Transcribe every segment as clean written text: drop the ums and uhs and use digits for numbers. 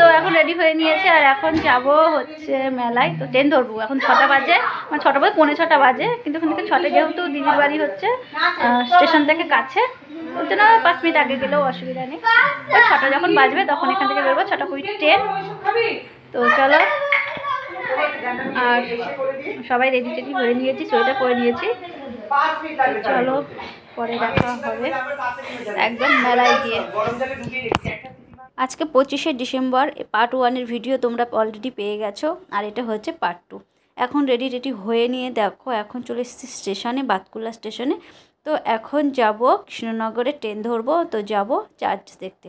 তো এখন রেডি হয়ে নিয়েছে আর এখন যাব হচ্ছে মেলায়। তো ট্রেন ধরবো, এখন 6টা বাজে, মানে 6টা বাজে 6:45 বাজে, কিন্তু ওখান থেকে 6টায় যেহেতু দিদির বাড়ি হচ্ছে স্টেশন থেকে কাছে, ওই জন্য 5 মিনিট আগে গেলেও অসুবিধা নেই। ওই 6টা যখন বাজবে তখন এখান থেকে বেরোবো, 6:20 ট্রেন। তো চলো, আর সবাই রেডি টেডি হয়ে নিয়েছি, সোয়েটার পরে নিয়েছি। চলো পরে দেখা হবে একদম মেলায় গিয়ে। আজকে 25শে ডিসেম্বর পার্ট 1-এর ভিডিও তোমরা অলরেডি পেয়ে গেছো, আর এটা হচ্ছে পার্ট 2। এখন রেডি হয়ে নিয়ে দেখো এখন চলে এসেছি স্টেশনে, বাতকুল্লা স্টেশনে। তো এখন যাব কৃষ্ণনগরে, ট্রেন ধরবো, তো যাব চার্চ দেখতে।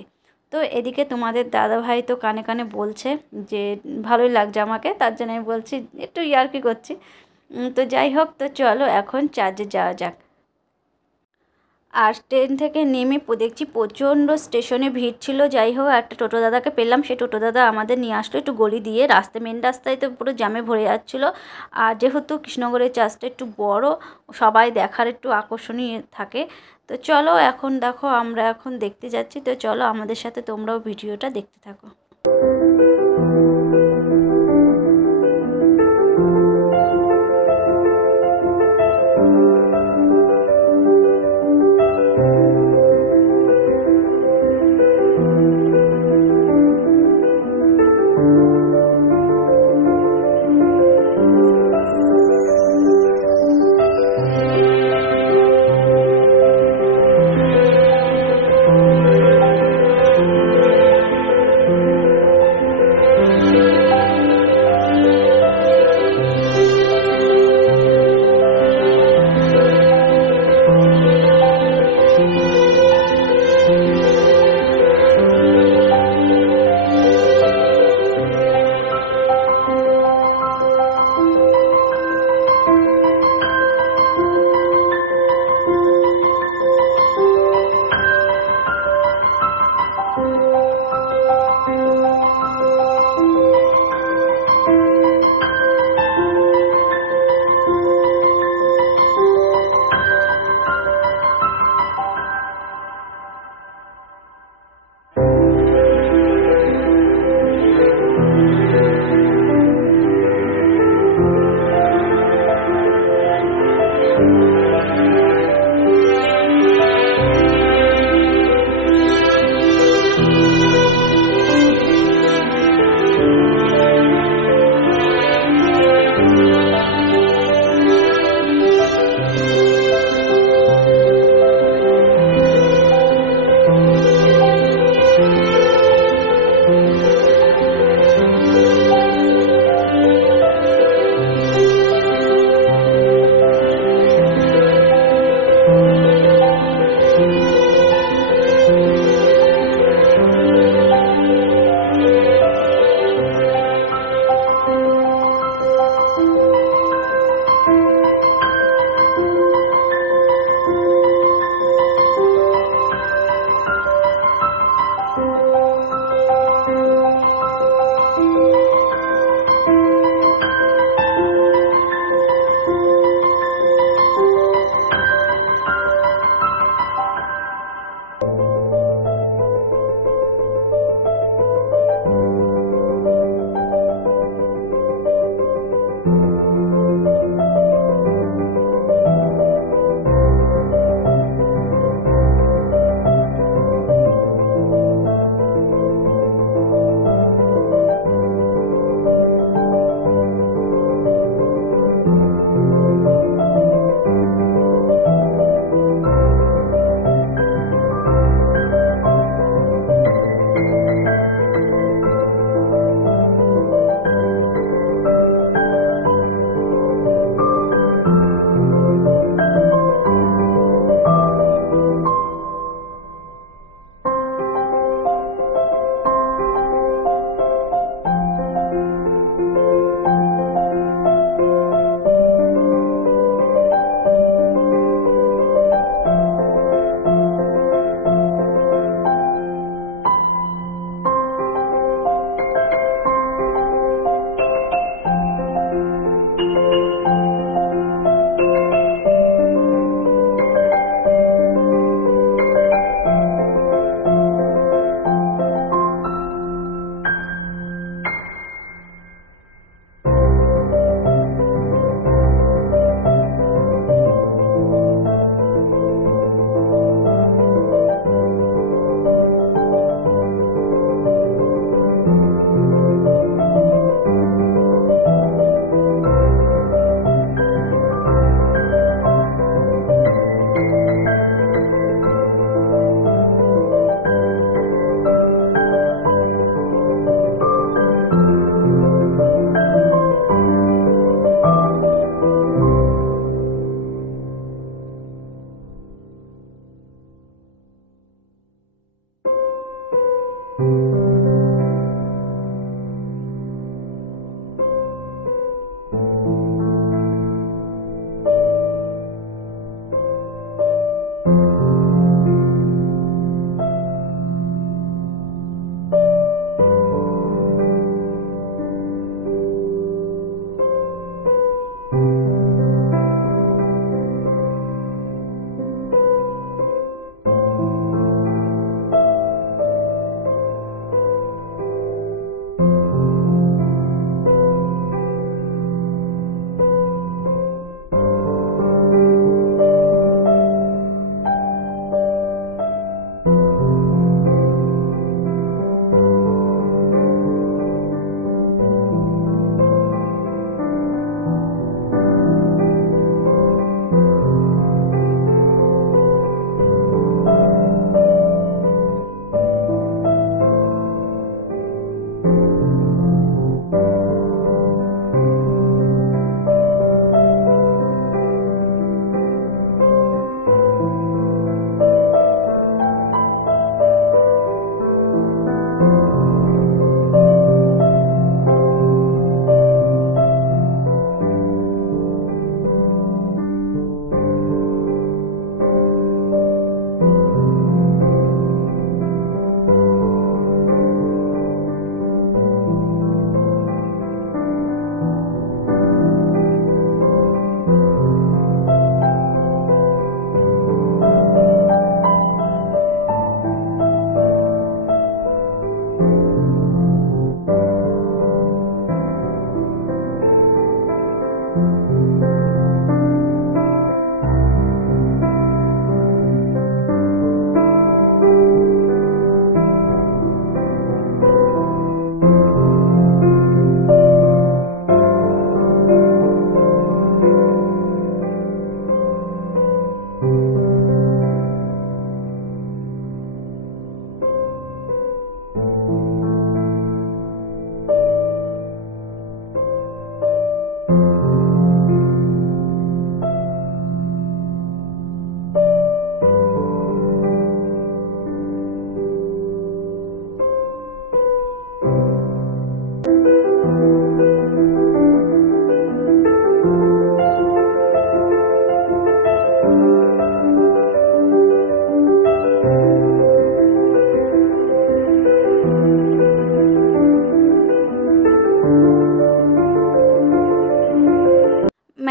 তো এদিকে তোমাদের দাদাভাই তো কানে কানে বলছে যে ভালোই লাগছে আমাকে, তার জন্য আমি বলছি একটু ইয়ার্কি করছি। তো যাই হোক, তো চলো এখন চার্চে যাওয়া যাক। আর ট্রেন থেকে নেমে দেখছি প্রচণ্ড স্টেশনে ভিড় ছিল। যাই হোক, একটা টোটো দাদাকে পেলাম, সেই টোটো দাদা আমাদের নিয়ে আসলো একটু গলি দিয়ে, মেন রাস্তায় তো পুরো জ্যামে ভরে যাচ্ছিলো। আর যেহেতু কৃষ্ণনগরের চার্চটা একটু বড়, সবাই দেখার একটু আকর্ষণীয় থাকে। তো চলো এখন দেখো আমরা এখন দেখতে যাচ্ছি। তো চলো আমাদের সাথে তোমরাও ভিডিওটা দেখতে থাকো।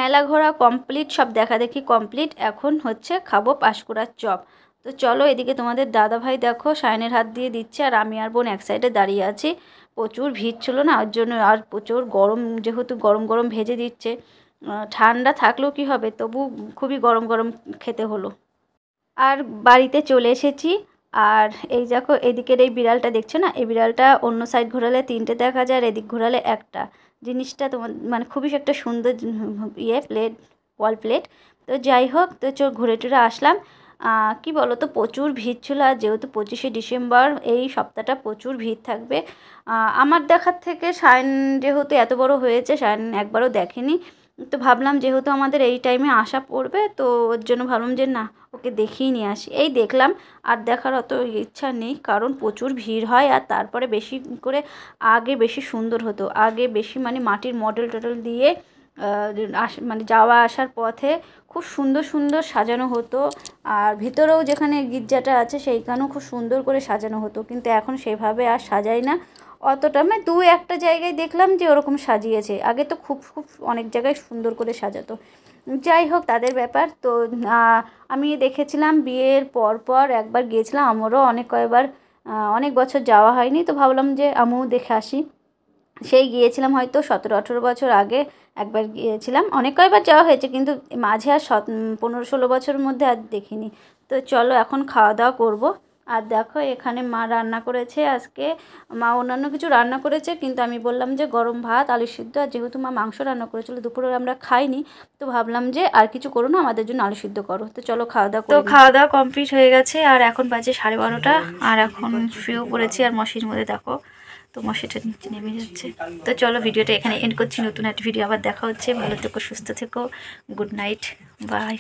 মেলা ঘোরা কমপ্লিট, সব দেখা দেখি কমপ্লিট। এখন হচ্ছে খাবো পাঁশকুড়ার চপ। তো চলো, এদিকে তোমাদের দাদাভাই দেখো সায়নের হাত দিয়ে দিচ্ছে, আর আমি আর বোন এক সাইডে দাঁড়িয়ে আছি। প্রচুর ভিড় ছিল না, ওর জন্য, আর প্রচুর গরম, যেহেতু গরম গরম ভেজে দিচ্ছে। ঠান্ডা থাকলেও কি হবে, তবু খুবই গরম গরম খেতে হলো। আর বাড়িতে চলে এসেছি। আর এই দেখো, এদিকের এই বিড়ালটা দেখছো না, এই বিড়ালটা অন্য সাইড ঘোরালে 3টে দেখা যায়, আর এদিক ঘোরালে একটা। জিনিসটা তোমার মানে খুবই একটা সুন্দর প্লেট, ওয়াল প্লেট। তো যাই হোক, তো ঘুরে টুরে আসলাম। কি বলো তো, প্রচুর ভিড় ছিল। আর যেহেতু 25শে ডিসেম্বর, এই সপ্তাহটা প্রচুর ভিড় থাকবে। আমার দেখার থেকে সায়ন যেহেতু এত বড় হয়েছে, সায়ন একবারও দেখেনি, তো ভাবলাম যেহেতু আমাদের এই টাইমে আসা পড়বে, তো ওর জন্য ভাবলাম যে না, ওকে দেখিয়ে নিয়ে আসি। এই দেখলাম, আর দেখার অত ইচ্ছা নেই, কারণ প্রচুর ভিড় হয়। আর তারপরে বেশি করে আগে বেশি সুন্দর হতো, আগে বেশি মানে মাটির মডেল টডেল দিয়ে মানে যাওয়া আসার পথে খুব সুন্দর সুন্দর সাজানো হতো। আর ভিতরেও যেখানে গির্জাটা আছে সেইখানেও খুব সুন্দর করে সাজানো হতো, কিন্তু এখন সেভাবে আর সাজায় না অতটা। মানে 2-1টা জায়গায় দেখলাম যে ওরকম সাজিয়েছে, আগে তো খুব খুব অনেক জায়গায় সুন্দর করে সাজাতো। যাই হোক, তাদের ব্যাপার। তো আমি দেখেছিলাম বিয়ের পর একবার গিয়েছিলাম, আমারও অনেক কয়েকবার, অনেক বছর যাওয়া হয়নি, তো ভাবলাম যে আমিও দেখে আসি। সেই গিয়েছিলাম হয়তো 17-18 বছর আগে একবার গিয়েছিলাম, অনেক কয়েকবার যাওয়া হয়েছে, কিন্তু মাঝে আর 15-16 বছরের মধ্যে আর দেখিনি। তো চলো এখন খাওয়া দাওয়া করবো। আর দেখো এখানে মা রান্না করেছে আজকে, মা অন্যান্য কিছু রান্না করেছে, কিন্তু আমি বললাম যে গরম ভাত আলু সিদ্ধ। আর যেহেতু মা মাংস রান্না করেছিল, দুপুরে আমরা খাইনি, তো ভাবলাম যে আর কিছু করো না, আমাদের জন্য আলু সিদ্ধ করো। তো চলো খাওয়া দাওয়া। তো খাওয়া দাওয়া কমপ্লিট হয়ে গেছে, আর এখন বাজে 12:30, আর এখন শুয়েও পড়েছি। আর মশির মধ্যে দেখো, তো মশাটা নিচে নেমে যাচ্ছে। তো চলো ভিডিওটা এখানে এন্ড করছি, নতুন একটা ভিডিও আবার দেখা হচ্ছে। ভালো থেকো, সুস্থ থেকো, গুড নাইট, বাই।